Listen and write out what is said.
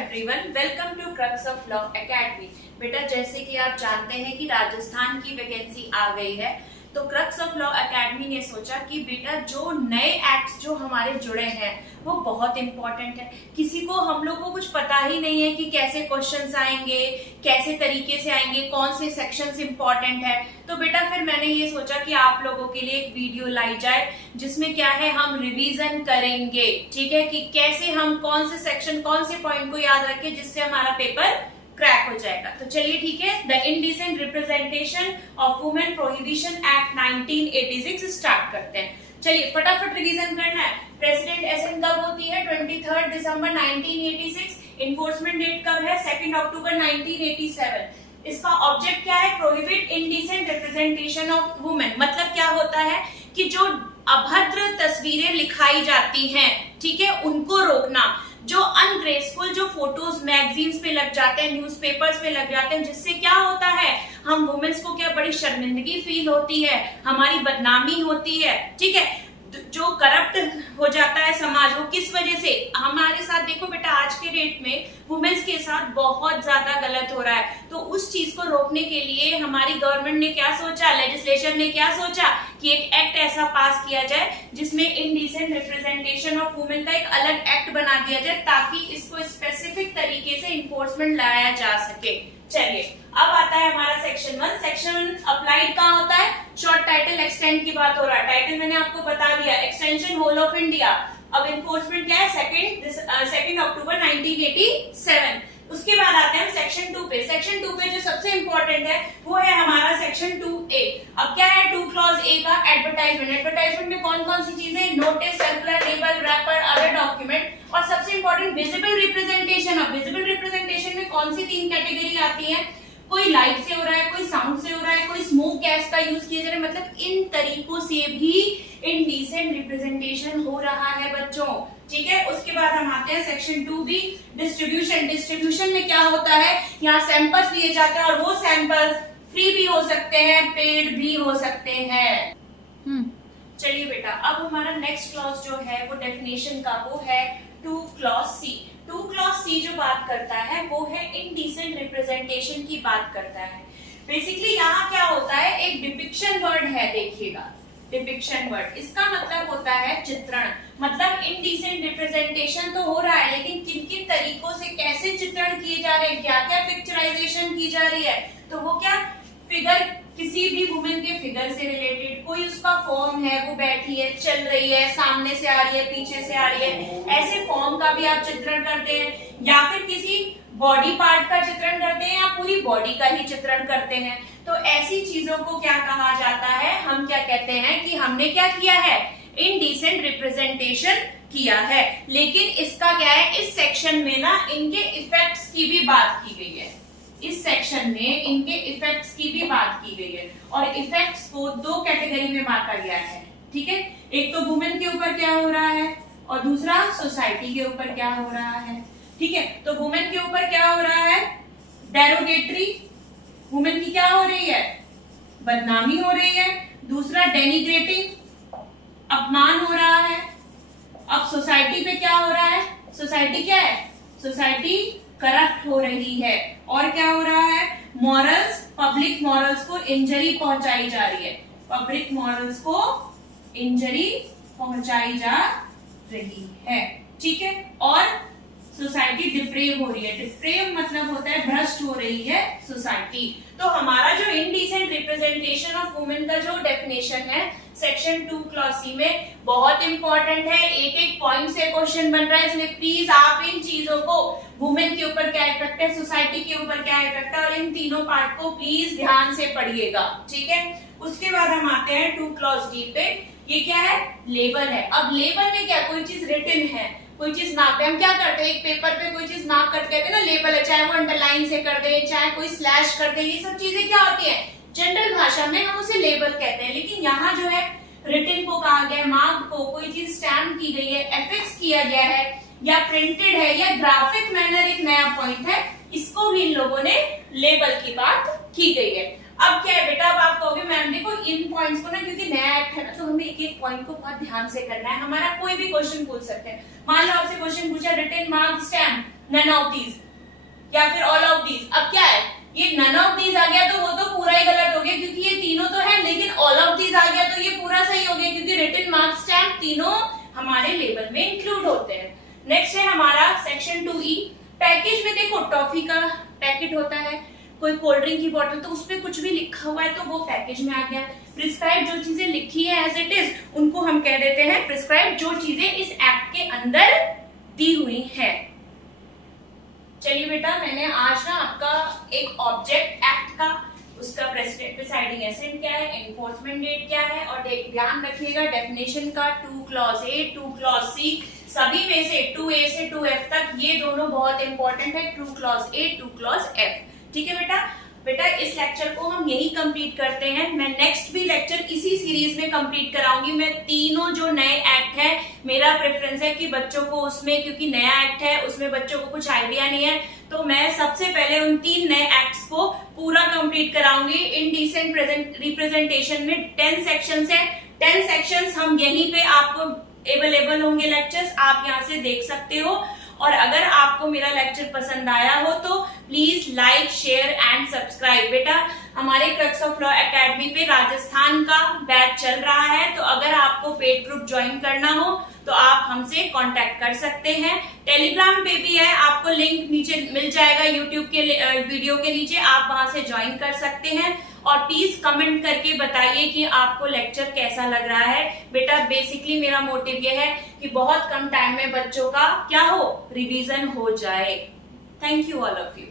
Everyone, welcome to crux of law academy. बेटा, जैसे कि आप जानते हैं कि राजस्थान की वैकेंसी आ गई है, तो क्रक्स ऑफ लॉ एकेडमी ने सोचा कि बेटा जो नए एक्ट्स जो हमारे जुड़े हैं वो बहुत इंपॉर्टेंट है। किसी को हम लोग को कुछ पता ही नहीं है कि कैसे क्वेश्चंस आएंगे, कैसे तरीके से आएंगे, कौन से सेक्शंस इंपॉर्टेंट है। तो बेटा फिर मैंने ये सोचा कि आप लोगों के लिए एक वीडियो लाई जाए जिसमें क्या है, हम रिवीजन करेंगे, ठीक है, कि कैसे हम कौन से सेक्शन, कौन से पॉइंट को याद रखें जिससे हमारा पेपर क्रैक हो जाएगा। तो चलिए ठीक है, the indecent representation of women prohibition act 1986 start करते हैं। चलिए फटाफट रिवीजन करना है। प्रेसिडेंट असेंबली कब होती है? 23 दिसंबर 1986। इन्फोर्समेंट डेट कब है? 2 अक्टूबर 1987। इसका ऑब्जेक्ट क्या है? Prohibit indecent representation of women. मतलब क्या होता है कि जो अभद्र तस्वीरें लिखाई जाती हैं, ठीक है, उनको रोकना। जो अनग्रेसफुल जो फोटोज मैगजीन्स पे लग जाते हैं, न्यूज़पेपर्स पे लग जाते हैं, जिससे क्या होता है, हम वुमेन्स को क्या बड़ी शर्मिंदगी फील होती है, हमारी बदनामी होती है, ठीक है। जो करप्ट हो जाता है समाज, वो किस वजह से? हमारे साथ देखो बेटा, आज के डेट में वुमेन्स के साथ बहुत ज्यादा गलत हो रहा है। तो उस चीज को रोकने के लिए हमारी गवर्नमेंट ने क्या सोचा, लेजिस्लेशन ने क्या सोचा कि एक एक्ट ऐसा पास किया जाए जिसमें इनडिसेंट रिप्रेजेंटेशन ऑफ वुमेन का एक अलग एक्ट बना दिया जाए, ताकि इसको स्पेसिफिक तरीके से इन्फोर्समेंट लाया जा सके। चलिए अब आता है हमारा सेक्शन 1। सेक्शन 1 अप्लाइड कहाँ होता है? शॉर्ट टाइटल एक्सटेंड की बात हो रहा है। टाइटल मैंने आपको बता दिया, एक्सटेंशन होल ऑफ इंडिया। अब इन्फोर्समेंट क्या है? 2 अक्टूबर 1987। उसके बाद आते हैं सेक्शन 2 पे। सेक्शन 2 पे जो सबसे इंपॉर्टेंट है वो है हमारा सेक्शन 2A। अब क्या है 2 क्लॉज ए का? एडवर्टाइजमेंट। एडवर्टाइजमेंट में कौन कौन सी चीजें? Notice, circular, label, wrapper, other document. और सबसे इंपॉर्टेंट विजिबल रिप्रेजेंटेशन। अब विजिबल रिप्रेजेंटेशन में कौन सी 3 कैटेगरी आती है? कोई लाइट से हो रहा है, कोई साउंड से हो रहा है, कोई स्मोक गैस का यूज किया जा रहा है। मतलब इन तरीकों से भी इनडिसेंट रिप्रेजेंटेशन हो रहा है बच्चों, ठीक है। उसके बाद हम आते हैं सेक्शन 2B, डिस्ट्रीब्यूशन। डिस्ट्रीब्यूशन में क्या होता है? यहाँ सैंपल्स लिए जाते हैं और वो सैंपल्स फ्री भी हो सकते हैं, पेड भी हो सकते हैं। चलिए बेटा, अब हमारा नेक्स्ट क्लॉज जो है वो डेफिनेशन का, वो है 2 क्लॉज C। 2 क्लॉज C जो बात करता है वो है इनडिसेंट रिप्रेजेंटेशन की बात करता है। बेसिकली यहाँ क्या होता है, एक डिपिक्शन वर्ड है, देखिएगा डिपिक्शन वर्ड, इसका मतलब होता है चित्रण। मतलब इनडिसेंट रिप्रेजेंटेशन तो हो रहा है, लेकिन किन किन तरीकों से कैसे चित्रण किए जा रहे हैं, क्या क्या पिक्चराइजेशन की जा रही है। तो वो क्या, फिगर, किसी भी वुमेन के फिगर से रिलेटेड, कोई उसका फॉर्म है, वो बैठी है, चल रही है, सामने से आ रही है, पीछे से आ रही है, ऐसे फॉर्म का भी आप चित्रण करते हैं, या फिर किसी बॉडी पार्ट का चित्रण करते हैं, या पूरी बॉडी का ही चित्रण करते हैं। तो ऐसी चीजों को क्या कहा जाता है? हम क्या कहते हैं कि हमने क्या किया है? इनडिसेंट रिप्रेजेंटेशन किया है। लेकिन इसका क्या है, इस सेक्शन में ना इनके इफेक्ट्स की भी बात की गई है। इस सेक्शन में इनके इफेक्ट्स की भी बात की गई है, और इफेक्ट्स को 2 कैटेगरी में बांटा गया है, ठीक है। एक तो वुमेन के ऊपर क्या हो रहा है, और दूसरा सोसाइटी के ऊपर क्या हो रहा है, ठीक है। तो वुमेन के ऊपर क्या हो रहा है? डेरोगेटरी, वुमेन की क्या हो रही है? बदनामी हो रही है। दूसरा डेनिग्रेटिंग, अपमान हो रहा है। अब सोसाइटी पे क्या हो रहा है? सोसाइटी क्या है? सोसाइटी करप्ट हो रही है। और क्या हो रहा है? मॉरल्स, पब्लिक मॉरल्स को इंजरी पहुंचाई जा रही है। पब्लिक मॉरल्स को इंजरी पहुंचाई जा रही है, ठीक है। और सोसाइटी डिप्रेव हो रही है। डिप्रेव मतलब होता है भ्रष्ट हो रही है सोसाइटी। तो हमारा जो इनडिसेंट रिप्रेजेंटेशन ऑफ वुमेन का जो डेफिनेशन है सेक्शन 2 क्लॉज C में, बहुत इंपॉर्टेंट है। एक एक पॉइंट से क्वेश्चन बन रहा है, इसलिए प्लीज आप इन चीजों को, वुमेन के ऊपर क्या इफेक्ट है, सोसाइटी के ऊपर क्या इफेक्ट है, और इन तीनों पार्ट को प्लीज ध्यान से पढ़िएगा, ठीक है। उसके बाद हम आते हैं 2 क्लॉज D पे। ये क्या है? लेबल है। अब लेबल में क्या, कोई चीज रिटन है, कोई चीज नाप पे, हम क्या करते हैं, एक पेपर पे कोई चीज नाप कर कहते हैं ना लेबल है, चाहे वो अंडरलाइन से कर दे, चाहे कोई स्लैश कर दे, ये सब चीजें क्या होती है, जनरल भाषा में हम उसे लेबल कहते हैं। लेकिन यहाँ जो है रिटन को कहा गया है, मार्क को, कोई चीज स्टैम्प की गई है, एफिक्स किया गया है, या प्रिंटेड है, या ग्राफिक मैनर एक नया पॉइंट है, इसको भी इन लोगों ने लेबल की बात की गई है। अब क्या है बेटा, अब आप कहोगे मैम देखो इन पॉइंट्स को ना, क्योंकि नया एक्ट है ना, तो हमें एक एक पॉइंट को बहुत ध्यान से करना है। हमारा कोई भी क्वेश्चन पूछ सकते हैं। मान लो आपसे क्वेश्चन पूछा written mark stamp, none of these या फिर ऑल ऑफ दीज। अब क्या है, ये नन ऑफ दीज आ गया तो वो तो पूरा ही गलत हो गया क्योंकि ये तीनों तो है, लेकिन ऑल ऑफ दीज आ गया तो ये पूरा सही हो गया क्योंकि रिटन मार्क स्टैम्प तीनों हमारे लेबल में इंक्लूड होते हैं। नेक्स्ट है हमारा सेक्शन 2E। पैकेज में देखो टॉफी का पैकेट होता है, कोई कोल्ड ड्रिंक की बोतल, तो उसपे कुछ भी लिखा हुआ है तो वो पैकेज में आ गया। प्रिस्क्राइब जो चीजें लिखी है एज इट इज उनको हम कह देते हैं प्रिस्क्राइब, जो चीजें इस एक्ट के अंदर दी हुई है। चलिए बेटा, मैंने आज ना आपका एक ऑब्जेक्ट एक्ट का, उसका प्रिसाइडिंग एजेंट क्या है, एनफोर्समेंट डेट क्या है, और ध्यान रखिएगा डेफिनेशन का 2 क्लॉज A 2 क्लॉज C सभी में से 2A से 2F तक ये दोनों बहुत इंपॉर्टेंट है, 2 क्लॉज A 2 क्लॉज F। ठीक है बेटा, इस लेक्चर को हम यही कंप्लीट करते हैं। मैं नेक्स्ट भी लेक्चर इसी सीरीज में कंप्लीट कराऊंगी। मैं तीनों जो नए एक्ट है, मेरा प्रेफरेंस है कि बच्चों को उसमें, क्योंकि नया एक्ट है उसमें बच्चों को कुछ आइडिया नहीं है, तो मैं सबसे पहले उन 3 नए एक्ट्स को पूरा कंप्लीट कराऊंगी। इनडिसेंट रिप्रेजेंटेशन में 10 सेक्शंस है, 10 सेक्शंस हम यहीं पे आपको अवेलेबल होंगे लेक्चर्स, आप यहाँ से देख सकते हो। और अगर आपको मेरा लेक्चर पसंद आया हो तो please like, share and subscribe. बेटा, हमारे क्रक्स ऑफ लॉ एकेडमी पे राजस्थान का बैच चल रहा है, तो अगर आपको पेड ग्रुप ज्वाइन करना हो तो आप हमसे कांटेक्ट कर सकते हैं। टेलीग्राम पे भी है, आपको लिंक नीचे मिल जाएगा यूट्यूब के वीडियो के नीचे, आप वहां से ज्वाइन कर सकते हैं। और प्लीज कमेंट करके बताइए कि आपको लेक्चर कैसा लग रहा है। बेटा, बेसिकली मेरा मोटिव ये है कि बहुत कम टाइम में बच्चों का क्या हो, रिवीजन हो जाए। Thank you all of you.